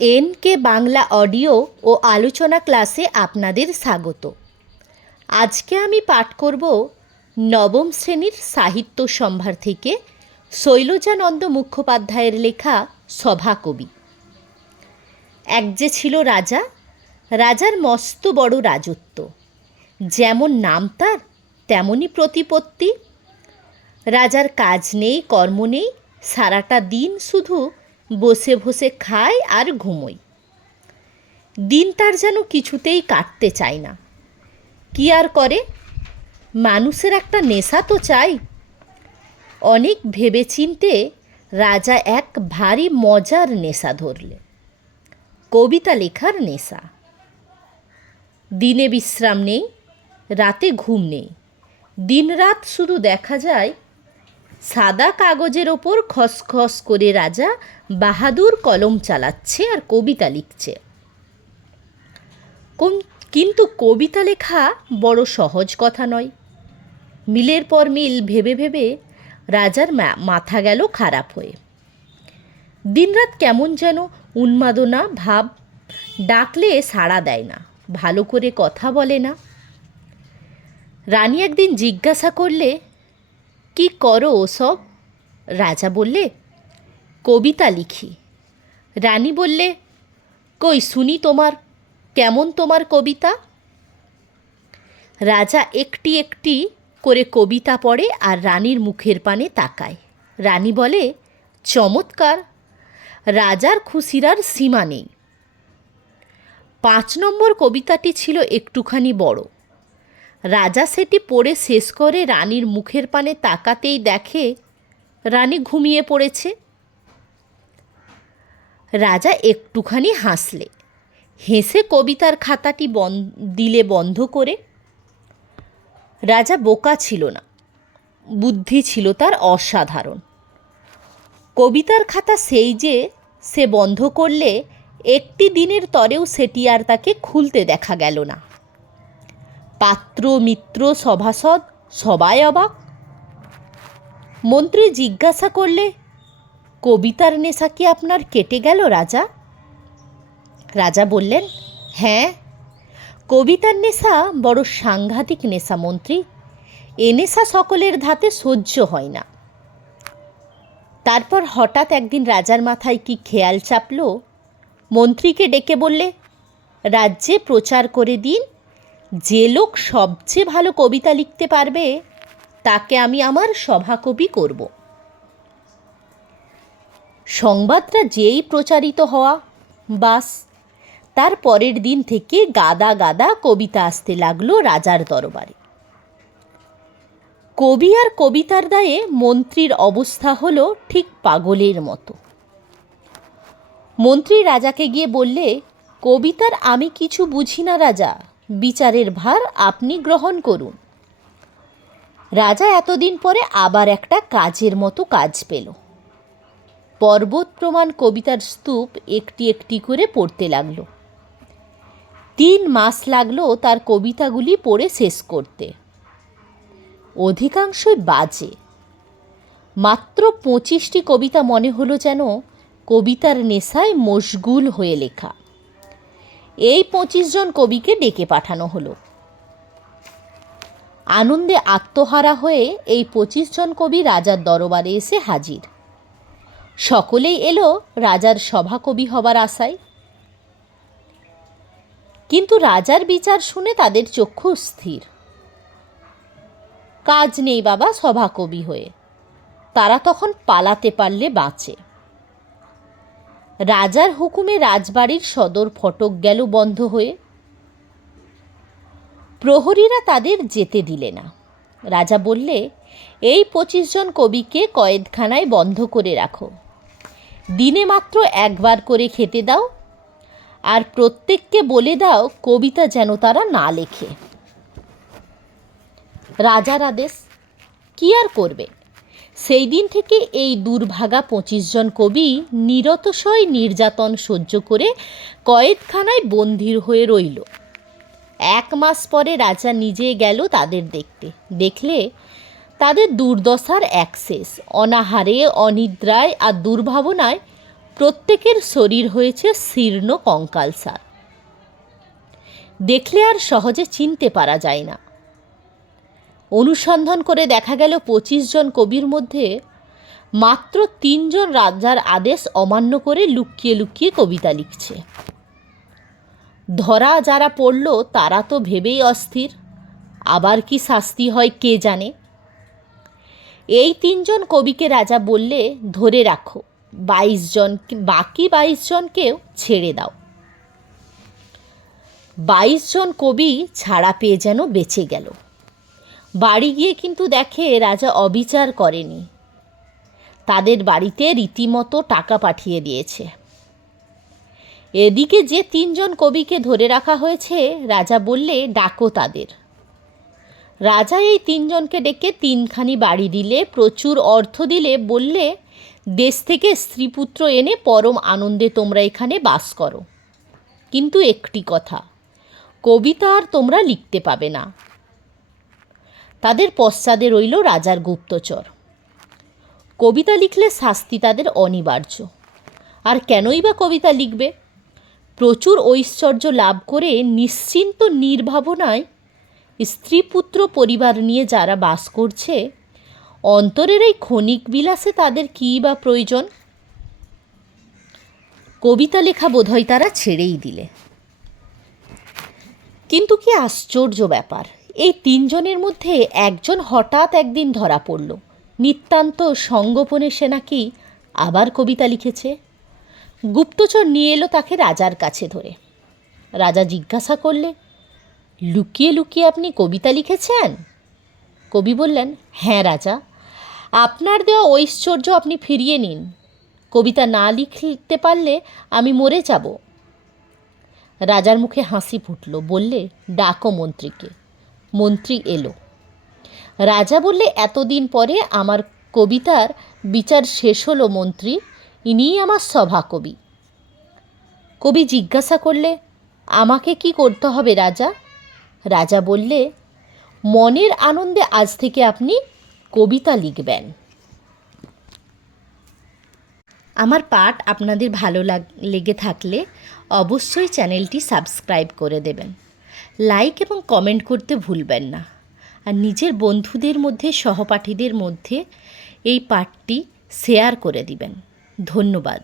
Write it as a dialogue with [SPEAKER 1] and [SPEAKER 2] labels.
[SPEAKER 1] N K Bangla audio ও আলোচনা ক্লাসে আপনাদের স্বাগত। আজকে আমি পাঠ করব নবম শ্রেণির সাহিত্য সম্ভার থেকে শৈলজানন্দ মুখোপাধ্যায়ের লেখা সভাকবি। এক যে ছিল রাজা, রাজার মস্ত বড় রাজত্ব। যেমন নাম তার, তেমনই প্রতিপত্তি। রাজার কাজ নেই, কর্ম নেই, সারাটা দিন শুধু বসে বসে খায় আর ঘুমোয় দিন তার যেন কিছুতেই কাটতে চায় না। কি আর করে? মানুষের একটা নেশা তো চাই। অনেক ভেবেচিন্তে রাজা এক ভারী মজার নেশা ধরলে। কবিতা লেখার নেশা। দিনে বিশ্রাম নেই, রাতে ঘুম নেই। দিনরাত শুধু দেখা যায় সাদা কাগজের ওপর খসখস করে রাজা বাহাদুর কলম চালাচ্ছে আর কবিতা লিখছে। কোন- কিন্তু কবিতা লেখা বড় সহজ কথা নয়। মিলের পর মিল ভেবে ভেবে রাজার মাথা গেল খারাপ হয়ে। দিনরাত কেমন যেন উন্মাদনা, ভাব, ডাকলে সাড়া দেয় না, ভালো করে কথা বলে না। রানী একদিন জিজ্ঞাসা করলে কি করো ওসব? রাজা বললে, কবিতা লিখি। রানী বললে, কই শুনি তোমার, কেমন তোমার কবিতা? রাজা একটি একটি করে কবিতা পড়ে আর রানীর মুখের পানে তাকায়। রানী বলে, চমৎকার, রাজার খুশিরার সীমা নেই। পাঁচ নম্বর কবিতাটি ছিল একটুখানি বড়। রাজা সেটি পড়ে শেষ করে রানীর মুখের পানে তাকাতেই দেখে রানী ঘুমিয়ে পড়েছে। রাজা একটুখানি হাসলে। হেসে কবিতার খাতাটি বন, দিলে বন্ধ করে। রাজা বোকা ছিল না। বুদ্ধি ছিল তার অসাধারণ। কবিতার খাতা সেই যে সে বন্ধ করলে একটি দিনের তরেও সেটি আর তাকে খুলতে দেখা গেল না। পাত্র মিত্র সভাসদ সবাই অবাক। মন্ত্রী জিজ্ঞাসা করলে, কবিতার নেশা কি আপনার কেটে গেল রাজা? রাজা বললেন হ্যাঁ কবিতার নেশা বড় সাংঘাতিক নেশা মন্ত্রী। এ নেশা সকলের ধাতে সহ্য হয় না। তারপর হঠাৎ একদিন রাজার মাথায় কি খেয়াল চাপল? মন্ত্রীকে ডেকে বললে, রাজ্যে প্রচার করে দিন যে লোক সবচেয়ে ভালো কবিতা লিখতে পারবে, তাকে আমি আমার সভাকবি করব। সংবাদটা যেই প্রচারিত হওয়া, বাস। তার পরের দিন থেকে গাদা গাদা কবিতা আসতে লাগল রাজার দরবারে। কবি আর কবিতার দায়ে মন্ত্রীর অবস্থা হলো ঠিক পাগলের মতো। মন্ত্রী রাজাকে গিয়ে বললে, কবিতার আমি কিছু বুঝি না রাজা বিচারের ভার আপনি গ্রহণ করুন। রাজা এতদিন পরে আবার একটা কাজের মতো কাজ পেল। পর্বত প্রমাণ কবিতার স্তূপ একটি একটি করে পড়তে লাগল। তিন মাস লাগল তার কবিতাগুলি পড়ে শেষ করতে। অধিকাংশই বাজে। মাত্র পঁচিশটি কবিতা মনে হলো যেন কবিতার নেশায় মশগুল হয়ে লেখা। এই পঁচিশ জন কবিকে ডেকে পাঠানো হলো। আনন্দে আত্মহারা হয়ে এই পঁচিশ জন কবি রাজার দরবারে এসে হাজির। সকলেই এলো রাজার সভাকবি হবার আশায়। কিন্তু রাজার বিচার শুনে তাদের চক্ষু স্থির। কাজ নেই বাবা সভাকবি হয়ে। তারা তখন পালাতে পারলে বাঁচে। রাজার হুকুমে রাজবাড়ির সদর ফটক গেল বন্ধ হয়ে। প্রহরীরা তাদের যেতে দিলে না। রাজা বললে, এই পঁচিশ জন কবিকে কয়েদখানায় বন্ধ করে রাখো। দিনে মাত্র একবার করে খেতে দাও, আর প্রত্যেককে বলে দাও কবিতা যেন তারা না লেখে। রাজার আদেশ, কি আর করবে? সেই দিন থেকে এই দুর্ভাগা পঁচিশ জন কবি নিরতশয় নির্যাতন সহ্য করে কয়েদখানায় বন্দির হয়ে রইল। এক মাস পরে রাজা নিজে গেল তাদের দেখতে। দেখলে তাদের দুর্দশার শেষ। অনাহারে, অনিদ্রায় আর দুর্ভাবনায় প্রত্যেকের শরীর হয়েছে শীর্ণ কঙ্কালসার। দেখলে আর সহজে চিনতে পারা যায় না। অনুসন্ধান করে দেখা গেল পঁচিশ জন কবির মধ্যে মাত্র তিনজন রাজার আদেশ অমান্য করে লুকিয়ে লুকিয়ে কবিতা লিখছে। ধরা যারা পড়ল, তারা তো ভেবেই অস্থির। আবার কি শাস্তি হয় কে জানে? এই তিনজন কবিকে রাজা বললে, ধরে রাখো, বাইশ জন, বাকি বাইশ জনকেও ছেড়ে দাও। বাইশ জন কবি ছাড়া পেয়ে যেন বেঁচে গেল। বাড়ি গিয়ে কিন্তু দেখে রাজা অবিচার করেনি। তাদের বাড়িতে রীতিমতো টাকা পাঠিয়ে দিয়েছে। এদিকে যে তিনজন কবিকে ধরে রাখা হয়েছে, রাজা বললে, ডাকো তাদের। রাজা এই তিনজনকে ডেকে তিনখানি বাড়ি দিলে, প্রচুর অর্থ দিলে, বললে, দেশ থেকে স্ত্রীপুত্র এনে পরম আনন্দে তোমরা এখানে বাস করো। কিন্তু একটি কথা, কবিতা আর তোমরা লিখতে পাবে না। তাদের পশ্চাদে রইল রাজার গুপ্তচর। কবিতা লিখলে শাস্তি তাদের অনিবার্য। আর কেনই বা কবিতা লিখবে? প্রচুর ঐশ্বর্য লাভ করে নিশ্চিন্ত নির্ভাবনায় স্ত্রী পুত্র পরিবার নিয়ে যারা বাস করছে, অন্তরের এই ক্ষণিক বিলাসে তাদের কী বা প্রয়োজন? কবিতা লেখা বোধহয় তারা ছেড়েই দিলে। কিন্তু কি আশ্চর্য ব্যাপার। এই তিনজনের মধ্যে একজন হঠাৎ একদিন ধরা পড়ল। নিতান্ত সঙ্গোপনে সে নাকি আবার কবিতা লিখেছে। গুপ্তচর নিয়ে এলো তাকে রাজার কাছে ধরে। রাজা জিজ্ঞাসা করলে লুকিয়ে লুকিয়ে আপনি কবিতা লিখেছেন? কবি বললেন হ্যাঁ রাজা, আপনার দেওয়া ঐশ্বর্য আপনি ফিরিয়ে নিন। কবিতা না লিখতে পারলে আমি মরে যাব। রাজার মুখে হাসি ফুটল, বললে, ডাকো মন্ত্রীকে। মন্ত্রী এলো। রাজা বললে, এতদিন পরে আমার কবিতার বিচার শেষ হলো মন্ত্রী, ইনিই আমার সভা কবি কবি জিজ্ঞাসা করলে, আমাকে কি করতে হবে রাজা? রাজা বললে, মনের আনন্দে আজ থেকে আপনি কবিতা লিখবেন। আমার পাঠ আপনাদের ভালো লাগ, লেগে থাকলে অবশ্যই চ্যানেলটি সাবস্ক্রাইব করে দেবেন। লাইক এবং কমেন্ট করতে ভুলবেন না। আর নিজের বন্ধুদের মধ্যে, সহপাঠীদের মধ্যে এই পাঠটি শেয়ার করে দিবেন। ধন্যবাদ।